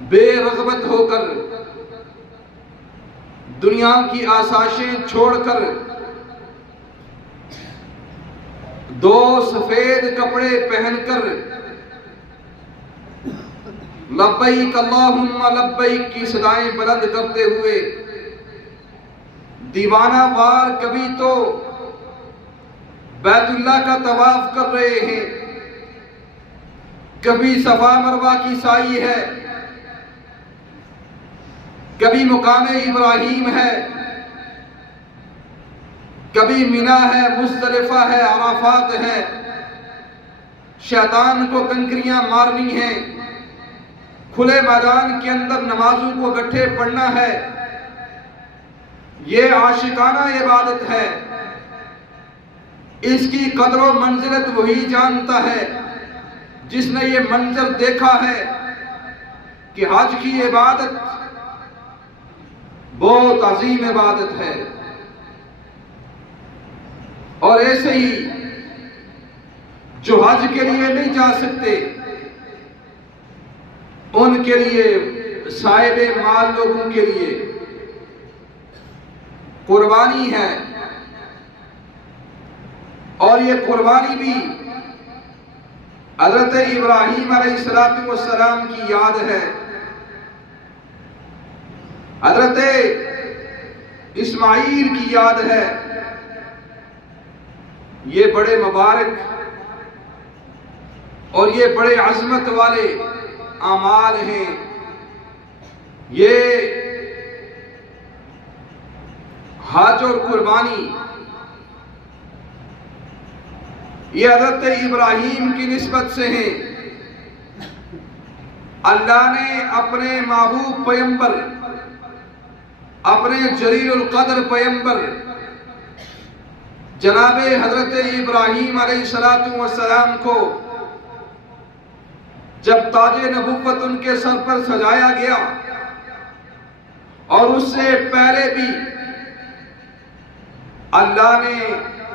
बेरग़बत होकर, दुनिया की आसाशें छोड़कर, दो सफेद कपड़े पहनकर लब्बैक अल्लाहुम्मा लब्बैक की सदाएं बुलंद करते हुए दीवाना वार कभी तो बैतुल्लाह का तवाफ कर रहे हैं, कभी सफा मरवा की साई है, कभी मुकामे इब्राहीम है, कभी मिना है, मुज़दलिफ़ा है, अराफात है। शैतान को कंकरियां मारनी है, खुले मैदान के अंदर नमाजों को गट्ठे पढ़ना है। ये आशिकाना इबादत है। इसकी कदर व मंजिलत वही जानता है जिसने ये मंजर देखा है कि हज की इबादत बहुत अजीम इबादत है। और ऐसे ही जो हज के लिए नहीं जा सकते, उनके लिए, साहिब माल लोगों के लिए कुर्बानी है। और ये कुर्बानी भी हज़रत इब्राहीम अलैहिस्सलाम की याद है, हज़रत इस्माईल की याद है। ये बड़े मुबारक और ये बड़े अज़मत वाले आमाल हैं। ये हज और कुर्बानी ये हज़रत इब्राहीम की निस्बत से हैं। अल्लाह ने अपने महबूब पैगंबर, अपने जलीलुल क़द्र पैगंबर जनाबे हज़रत इब्राहीम अलैहिस्सलाम को जब ताजे नबुव्वत उनके सर पर सजाया गया, और उससे पहले भी अल्लाह ने